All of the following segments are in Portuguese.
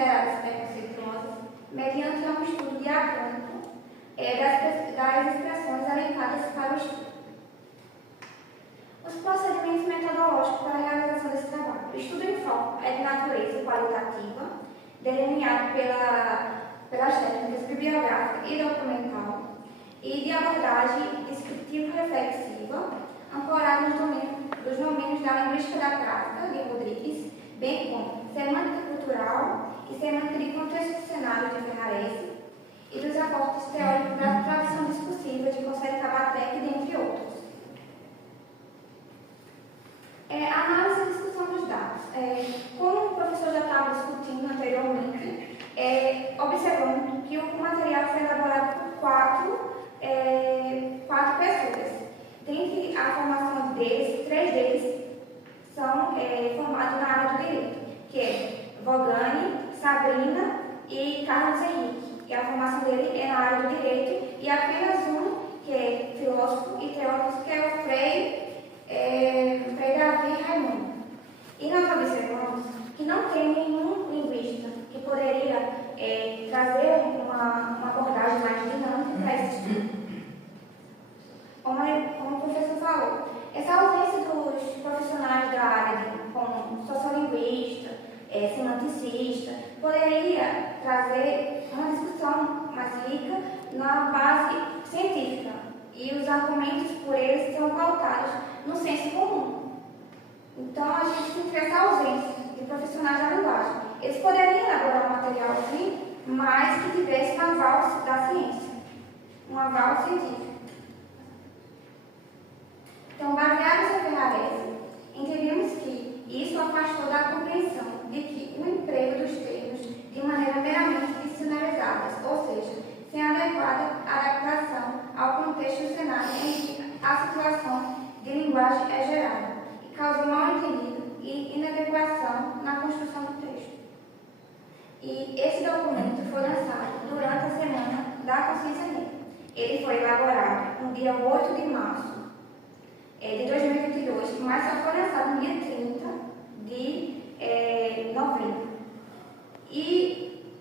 consideradas preconceituosas mediante um estudo diacrônico das expressões elencadas para o estudo. Os procedimentos metodológicos para a realização desse trabalho. O estudo em foco é de natureza qualitativa, delineado pelas técnicas bibliográfica e documental, e de abordagem descritivo-reflexiva, ancorado nos domínios da linguística da prática, de Rodrigues, bem como semântica cultural e semântica de contexto do cenário de Ferrarese, e dos aportes teóricos da tradição discursiva de Conselho Cabatec, dentre outros. Análise e discussão dos dados. Como o professor já estava discutindo anteriormente, observamos que o material foi elaborado por quatro pessoas. Dentre a formação deles, 3 deles são formados na área do direito, que é Vogani, Sabrina e Carlos Henrique. E a formação dele é na área do direito, e apenas um, que é filósofo e teórico, que é o Frei Davi Raimundo. E nós observamos que não tem nenhum linguista que poderia trazer uma abordagem mais dinâmica para esse estudo. Como o professor falou, essa ausência dos profissionais da área, como sociolinguista, semanticista, poderia trazer uma discussão mais rica na base científica, e os argumentos por eles são pautados no senso comum. Então, a gente tem essa ausência de profissionais da linguagem. Eles poderiam elaborar um material assim, mas que tivesse um aval da ciência, um aval científico. Então, baseados em Ferrarese, entendemos que isso afastou da compreensão de que o emprego dos termos de maneira meramente dicionarizada, ou seja, sem adequada adaptação ao contexto do cenário em que a situação de linguagem é gerada, e causa mal-entendido e inadequação na construção do texto. E esse documento foi lançado durante a Semana da Consciência Negra. Ele foi elaborado no dia 8 de março de 2022, mas só foi lançado no dia 30 de novembro. E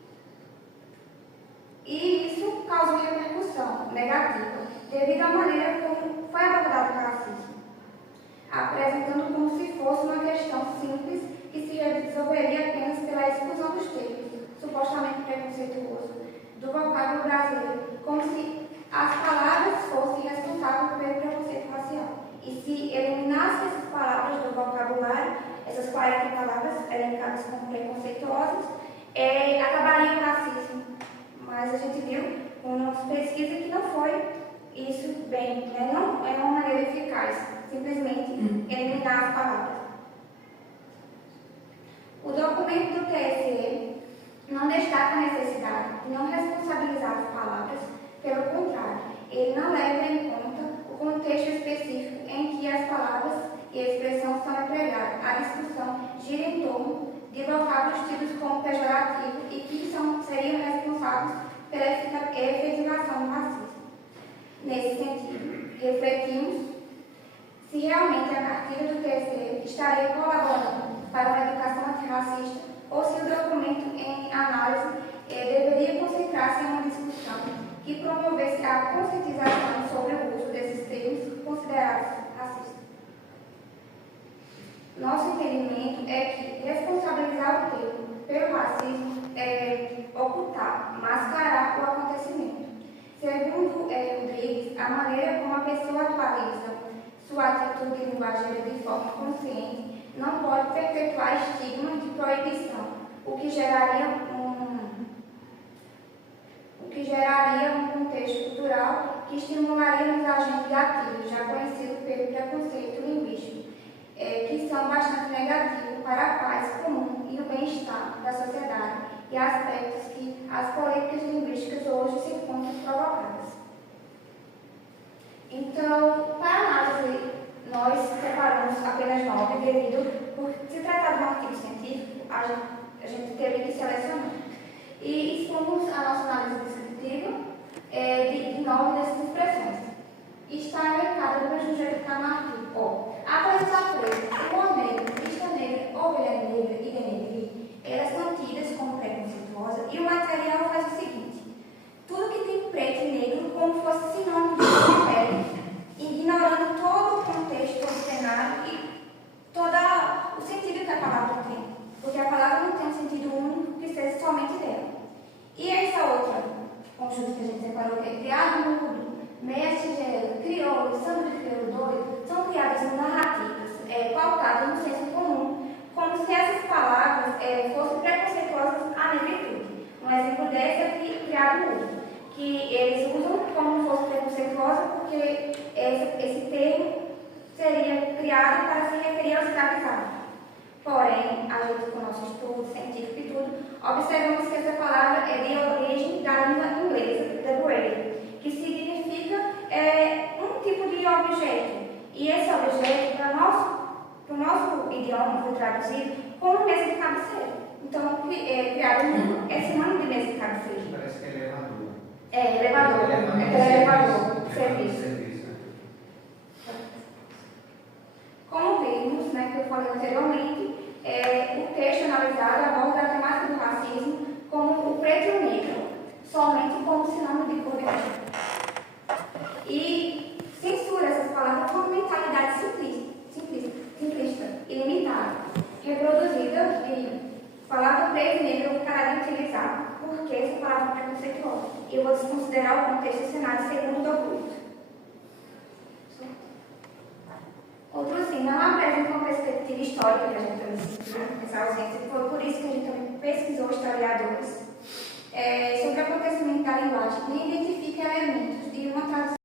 isso causou repercussão negativa, devido à maneira como foi abordado o racismo, apresentando como se fosse uma questão simples que se resolveria apenas pela exclusão dos termos, supostamente preconceituoso, do vocábulo brasileiro, como se as palavras fossem responsáveis pelo preconceito racial. E se eliminasse essas palavras do vocabulário, essas 40 palavras elencadas como preconceituosas, acabaria o racismo. Mas a gente viu com nossa pesquisa que não foi isso bem, né? Não é uma maneira eficaz, simplesmente eliminar as palavras. O documento do TSE não destaca a necessidade de não responsabilizar as palavras, pelo contrário, ele não leva em conta o contexto específico em que as palavras e a expressão são empregadas. A discussão gira em torno de vocábulos tidos como pejorativo e que seriam responsáveis pela efetivação do racismo. Nesse sentido, refletimos se realmente a cartilha do TSE estaria colaborando para uma educação antirracista ou se o documento em análise deveria concentrar-se em uma discussão que promovesse a conscientização sobre o uso desses termos considerados racistas. Nosso entendimento é que responsabilizar o termo pelo racismo é ocultar, mascarar o acontecimento. Segundo Rodrigues, a maneira como a pessoa atualiza sua atitude linguageira de forma consciente não pode perpetuar estigma de proibição, o que geraria um contexto cultural que estimularia os agentes ativos, já conhecidos pelo preconceito linguístico, que são bastante negativos para a paz comum e o bem-estar da sociedade e aspectos que as políticas linguísticas hoje se encontram provocadas. Então, para análise, nós separamos apenas 9, devido, por se tratar de um artigo científico, a gente teve que selecionar. E expomos a nossa análise descritiva de 9 dessas expressões. E está elencada do mesmo jeito que está no artigo. A coisa está presa, o negra, lista negra, ovelha negra e denegri, elas são tidas como preconceituosas 2, são criadas narrativas pautadas no senso comum, como se essas palavras fossem preconceituosas à negritude. Um exemplo desse é criado no uso, que eles usam como se fosse preconceituosa porque esse termo seria criado para se referir aos escravizados. Porém, a gente, com o nosso estudo científico e tudo, observamos que essa palavra é de origem da língua inglesa, the braid, que significa um tipo de objeto. E esse objeto, para o nosso idioma, foi traduzido como mesa de cabeceira. Então, criaram esse nome de mesa de cabeceira. Parece que é elevador. Elevador, serviço. Como vimos, que eu falei anteriormente, o texto analisado aborda a temática do racismo como o preto e o negro, somente como sinônimo de cor de pele. E censura essas palavras com uma mentalidade simplista e limitada, reproduzida e palavra preto e negro eu pararei de utilizar, porque essa palavra é preconceituosa. E eu vou desconsiderar o contexto e cenário segundo o documento. Outro assim, não apresenta uma perspectiva histórica que a gente também essa ausência. Foi por isso que a gente também pesquisou historiadores sobre o acontecimento da linguagem, nem identifica elementos de uma tradução